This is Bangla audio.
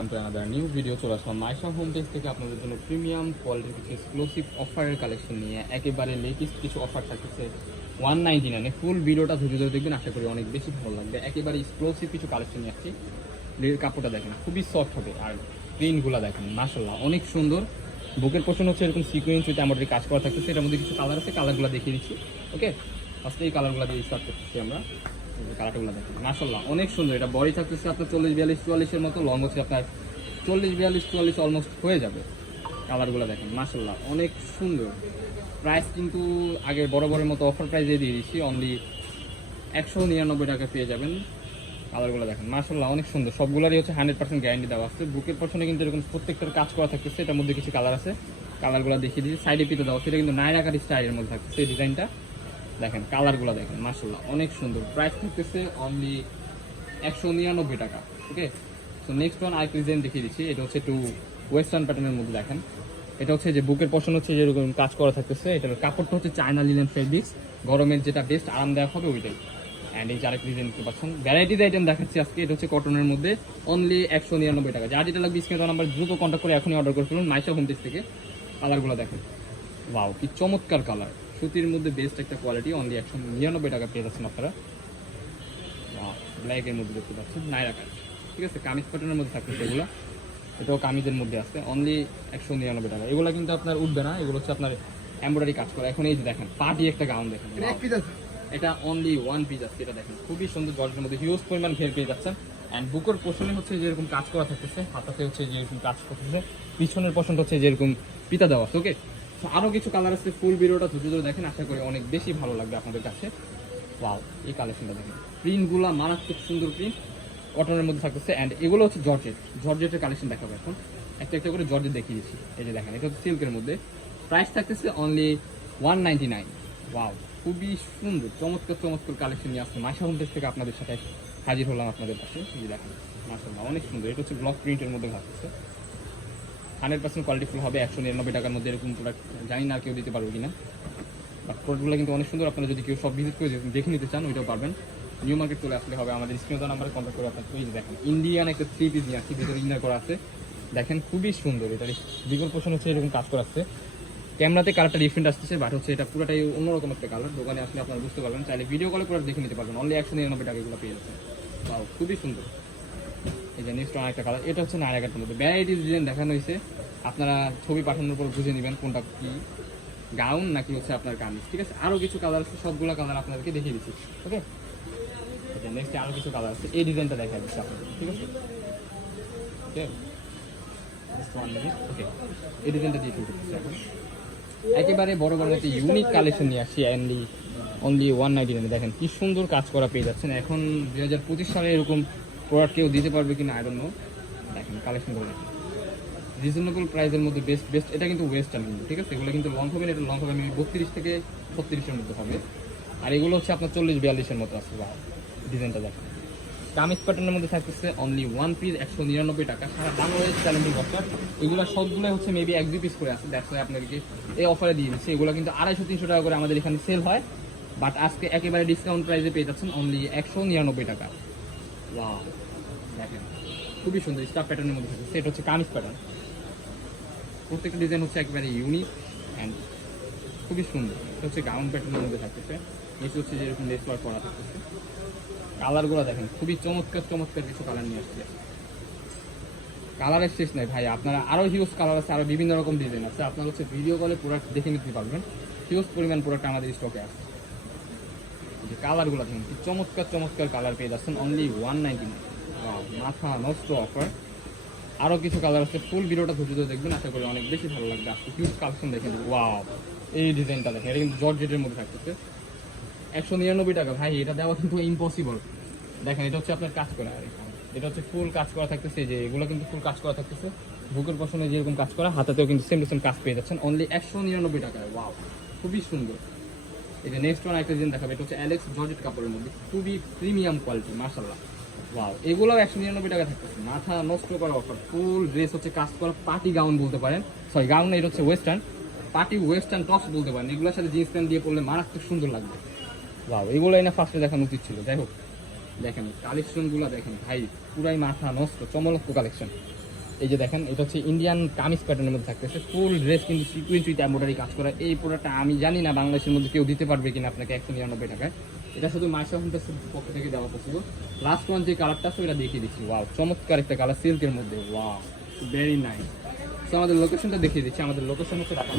another new video চলে আসলাম মাইশা হোম টেক্স থেকে আপনাদের জন্য প্রিমিয়াম কোয়ালিটির কিছু এক্সক্লুসিভ অফারের কালেকশন নিয়ে একেবারে লেটেস্ট কিছু অফার থাকতেছে 199 ফুল ভিডিওটা ধৈর্য ধরে দেখবেন, আশা করি অনেক বেশি ভালো লাগবে। একেবারে এক্সক্লুসিভ কিছু কালেকশন নিয়ে আসছি। লের কাপড়টা দেখেন খুবই সফট হবে, আর প্রিন্টগুলো দেখেন মাশাআল্লাহ অনেক সুন্দর। বুকের পোর্শন হচ্ছে এরকম সিকোয়েন্স উইথ এমব্রয়ডারি কাজ করা থাকতেছে। এটার মধ্যে কিছু কালার আছে, কালারগুলো দেখিয়ে দিচ্ছি। ওকে, ফার্স্টে এই কালারগুলো দিয়ে স্টার্ট করতেছি আমরা। কালারগুলো দেখেন মাশাআল্লাহ অনেক সুন্দর। এটা বডি থাকতেছে আপনার 40-42-44 মতো, লং হচ্ছে আপনার 40-42-44 অলমোস্ট হয়ে যাবে। কালারগুলো দেখেন মাশাআল্লাহ অনেক সুন্দর। প্রাইস কিন্তু আগের বড় মতো অফার প্রাইসে দিয়ে দিচ্ছি, অনলি 199 টাকা পেয়ে যাবেন। কালারগুলো দেখেন মাশাআল্লাহ অনেক সুন্দর, সবগুলোরই হচ্ছে 100% গ্যারান্টি দেওয়া আছে। বুকের পছনে কিন্তু এরকম প্রত্যেকটার কাজ করা থাকতেছে। এটার মধ্যে কিছু কালার আছে, কালারগুলো দেখিয়ে দিচ্ছি। সাইডে পিতে দেওয়া, সেটা কিন্তু নায়রা কাট স্টাইলের মধ্যে থাকতেছে এই ডিজাইনটা। দেখেন কালারগুলো দেখেন মাশাআল্লাহ অনেক সুন্দর। প্রাইস থাকতেছে অনলি 199 টাকা। ওকে, তো নেক্সট ওয়ান আরেকটা ডিজাইন দেখিয়ে দিচ্ছি। এটা হচ্ছে একটু ওয়েস্টার্ন প্যাটার্নের মধ্যে। দেখেন এটা হচ্ছে যে বুকের পশন হচ্ছে যেরকম কাজ করা থাকতেছে। এটার কাপড়টা হচ্ছে চায়না লিনেন ফেব্রিক্স, গরমের যেটা বেস্ট আরামদায়ক হবে ওইটাই। অ্যান্ড এই যে আরেকটা ডিজাইন দেখতে পাচ্ছেন, ভ্যারাইটিজ আইটেম দেখাচ্ছি আজকে। এটা হচ্ছে কটনের মধ্যে অনলি 199 টাকা। যার যেটা লাগবে স্ক্রিনে নাম্বার দ্রুত কন্ট্যাক্ট করে এখনই অর্ডার করে ফেলুন মাইশা হোম টেক্স থেকে। কালারগুলো দেখেন, ওয়াও কি চমৎকার কালার, সুতির মধ্যে বেস্ট একটা কোয়ালিটি। অনলি 199 টাকা পেয়ে যাচ্ছেন আপনারা। ব্ল্যাকের মধ্যে দেখতে পাচ্ছেন নায়রা কাট, ঠিক আছে। কামিজ প্যাটার্নের মধ্যে থাকতেছে এগুলো, এটাও কামিজের মধ্যে আছে। অনলি 199 টাকা। এগুলো কিন্তু আপনার উঠবে না, এগুলো হচ্ছে আপনার এমব্রয়ডারি কাজ করা। এখন এই যে দেখেন পার্টি একটা গাউন দেখেন, এটা অনলি ওয়ান পিস আছে। এটা দেখেন খুবই সুন্দর, জর্জের মধ্যে হিউজ পরিমাণ ঘের পেয়ে যাচ্ছেন। অ্যান্ড বুকের পোর্শনে হচ্ছে যেরকম কাজ করা থাকতেছে, হাতাতে হচ্ছে যেরকম কাজ করতেছে, পিছনের পোর্শনটা হচ্ছে যেরকম পিতা দেওয়া আছে। ওকে, তো আরও কিছু কালার আছে। ফুল ভিডিওটা ধৈর্য ধরে দেখেন, আশা করি অনেক বেশি ভালো লাগবে আপনাদের কাছে। ওয়াও এই কালেকশনটা দেখেন, প্রিন্টগুলো মারাত্মক সুন্দর প্রিন্ট, কটনের মধ্যে থাকতেছে। অ্যান্ড এগুলো হচ্ছে জর্জেটের কালেকশন দেখাবো এখন। একটা একটা করে জর্জেট দেখিয়ে দিচ্ছি। এই যে দেখেন এটা হচ্ছে সিল্কের মধ্যে, প্রাইস থাকতেছে অনলি 199। ওয়াও খুবই সুন্দর চমৎকার কালেকশন নিয়ে আসছে মাইশা হোম টেক্স থেকে আপনাদের সাথে হাজির হলাম আপনাদের কাছে। এই যে দেখেন মাশাআল্লাহ অনেক সুন্দর। এটা হচ্ছে ব্লক প্রিন্টের মধ্যে থাকতেছে, 100% কোয়ালিটিফুল হবে। 199 টাকার মধ্যে এরকম প্রোডাক্ট জানি না আর কেউ দিতে পারবে কিনা, বাট প্রোডাক্টগুলো কিন্তু অনেক সুন্দর। আপনারা যদি কেউ সব ভিজিট করে দেখে নিতে চান ওইটাও পারবেন। নিউ মার্কেট চলে আসলে হবে, আমাদের স্ক্রিনে নাম্বারে কন্ট্যাক্ট করে আপনার। এই যে দেখেন ইন্ডিয়ান একটা 3 পিস নিয়ে আসছি, ভিতরে ইনার করা আছে। দেখেন খুবই সুন্দর। এটার বিকল্প পোর্শন হচ্ছে এরকম কাজ করা আছে। ক্যামেরাতে কালারটা ডিফারেন্ট আসতেছে, বাট হচ্ছে এটা পুরোটাই অন্যরকম একটা কালার। দোকানে আসলে আপনারা বুঝতে পারবেন, চাইলে ভিডিও কলে পুরো দেখে নিতে পারবেন। অনলি 199 টাকা এগুলো পেয়ে যাচ্ছেন। তাও খুবই সুন্দর। এই যে নেক্সট আরেকটা কালার, এটা হচ্ছে নায়রা কাটের মধ্যে। ভ্যারাইটিস ডিজাইন দেখানো হয়েছে, আপনারা ছবি পাঠানোর পর বুঝে নেবেন কোনটা কি গাউন নাকি হচ্ছে আপনার কামিজ, ঠিক আছে। আরও কিছু কালার আছে, সবগুলো কালার আপনাদেরকে দেখিয়ে দিচ্ছি। ওকে, নেক্সট আরও কিছু কালার আছে, এই ডিজাইনটা দেখা দিচ্ছি আপনাদের, ঠিক আছে। ওকে, ওকে এই ডিজাইনটা দিয়ে শুরু করতেছি এখন। একেবারে বড় একটা ইউনিক কালেকশন নিয়ে আসছি। অনলি 199। দেখেন কি সুন্দর কাজ করা পেয়ে যাচ্ছেন। এখন 2025 সালে এরকম প্রোডাক্ট কেউ দিতে পারবে কিনা আই ডোন্ট নো। দেখেন কালেকশনগুলো দেখেন, রিজনেবল প্রাইসের মধ্যে বেস্ট। এটা কিন্তু ওয়েস্টার্ন কিন্তু, ঠিক আছে। এগুলো কিন্তু লং হবে না, এটা লং হবে মেবি 32 থেকে 36-এর মধ্যে হবে। আর এগুলো হচ্ছে আপনার 40-42-এর মতো আছে। বা ডিজাইনটা দেখেন, কামিজ প্যাটার্নের মধ্যে থাকতেছে অনলি ওয়ান পিস 199 টাকা। সারা বাংলাদেশ চ্যালেঞ্জিং অফার। এগুলো সবগুলো হচ্ছে মেবি 1-2 পিস করে আছে, দ্যাটস ওয়াই আপনাদেরকে এই অফারে দিয়ে দিচ্ছে। এগুলো কিন্তু 250-300 টাকা করে আমাদের এখানে সেল হয়, বাট আজকে একেবারে ডিসকাউন্ট প্রাইসে পেয়ে যাচ্ছেন অনলি 199 টাকা। ওয়াও দেখেন খুবই সুন্দর স্টাফ প্যাটার্নের মধ্যে থাকছে। এটা হচ্ছে কামিজ প্যাটার্ন, প্রত্যেকটা ডিজাইন হচ্ছে একেবারে ইউনিক অ্যান্ড খুবই সুন্দর। এটা হচ্ছে গাউন প্যাটার্নের মধ্যে থাকতেছে, নিচে হচ্ছে যেরকম লেস ওয়ার্ক করা থাকতেছে। কালারগুলো দেখেন খুবই চমৎকার কিছু কালার নিয়ে আসছে। কালারের শেষ নাই ভাই, আপনারা আরও হিউজ কালার আছে, আরও বিভিন্ন রকম ডিজাইন আছে। আপনারা হচ্ছে ভিডিও কলে প্রোডাক্ট দেখে নিতে পারবেন। হিউজ পরিমাণ প্রোডাক্ট আমাদের স্টকে আছে। যে কালারগুলো দেখেন কি চমৎকার কালার পেয়ে যাচ্ছেন অনলি 199। মাথা নষ্ট অফার। আরও কিছু কালার আছে, ফুল ভিডিওটা ধৈর্য ধরে দেখবেন, আশা করি অনেক বেশি ভালো লাগবে। আজকে হিউজ কালেকশন দেখেন। ওয়াও এই ডিজাইনটা দেখেন, এটা কিন্তু জর্জেটের মধ্যে থাকতেছে। 199 টাকা ভাই, এটা দেওয়া কিন্তু ইম্পসিবল। দেখেন এটা হচ্ছে আপনার কাজ করা, এটা হচ্ছে ফুল কাজ করা থাকতেছে। যে এগুলো কিন্তু ফুল কাজ করা থাকতেছে, বুকের পশনে যেরকম কাজ করা, হাতাতেও কিন্তু সেম টু সেম কাজ পেয়ে যাচ্ছেন অনলি 199 টাকায়। ওয়াও খুবই সুন্দর। এই যে নেক্সট ওয়ান একটা ডিজাইন দেখাবে, এটা হচ্ছে অ্যালেক্স জর্জেট কাপড়ের মধ্যে, খুবই প্রিমিয়াম কোয়ালিটি মাশাআল্লাহ। ওয়াও এগুলোও 199 টাকা থাকতেছে, মাথা নষ্ট করা অফার। ফুল ড্রেস হচ্ছে কাজ করা, পার্টি গাউন বলতে পারেন, সরি গাউন না, এটা হচ্ছে ওয়েস্টার্ন পার্টি ওয়েস্টার্ন টপস বলতে পারেন। এগুলোর সাথে জিন্স প্যান্ট দিয়ে পরলে মারাত্মক সুন্দর লাগবে। ওয়াও এগুলোই না ফার্স্টে দেখানো উচিত ছিল। যাই হোক দেখেন কালেকশনগুলো দেখেন ভাই, পুরাই মাথা নষ্ট চমলক্ষ কালেকশন। এই যে দেখেন এটা হচ্ছে ইন্ডিয়ান কামিজ প্যাটার্নের মধ্যে থাকতেছে, ফুল ড্রেস কিন্তু সিকুয়েন্সিতে এমব্রয়ডারি কাজ করা। এই প্রোডাক্টটা আমি জানি না বাংলাদেশের মধ্যে কেউ দিতে পারবে কিনা আপনাকে 199 টাকায়। এটা শুধু মাইশা হোমসের পক্ষ থেকে দেওয়া পসিবল। লাস্ট ওয়ান যে কালারটা আছে ওটা দেখিয়ে দিচ্ছি। ওয়াও, চমৎকার একটা কালার সিল্কের মধ্যে, ওয়াও ভেরি নাইস। তো আমাদের লোকেশনটা দেখিয়ে দিচ্ছি। আমাদের লোকেশন হচ্ছে ঢাকা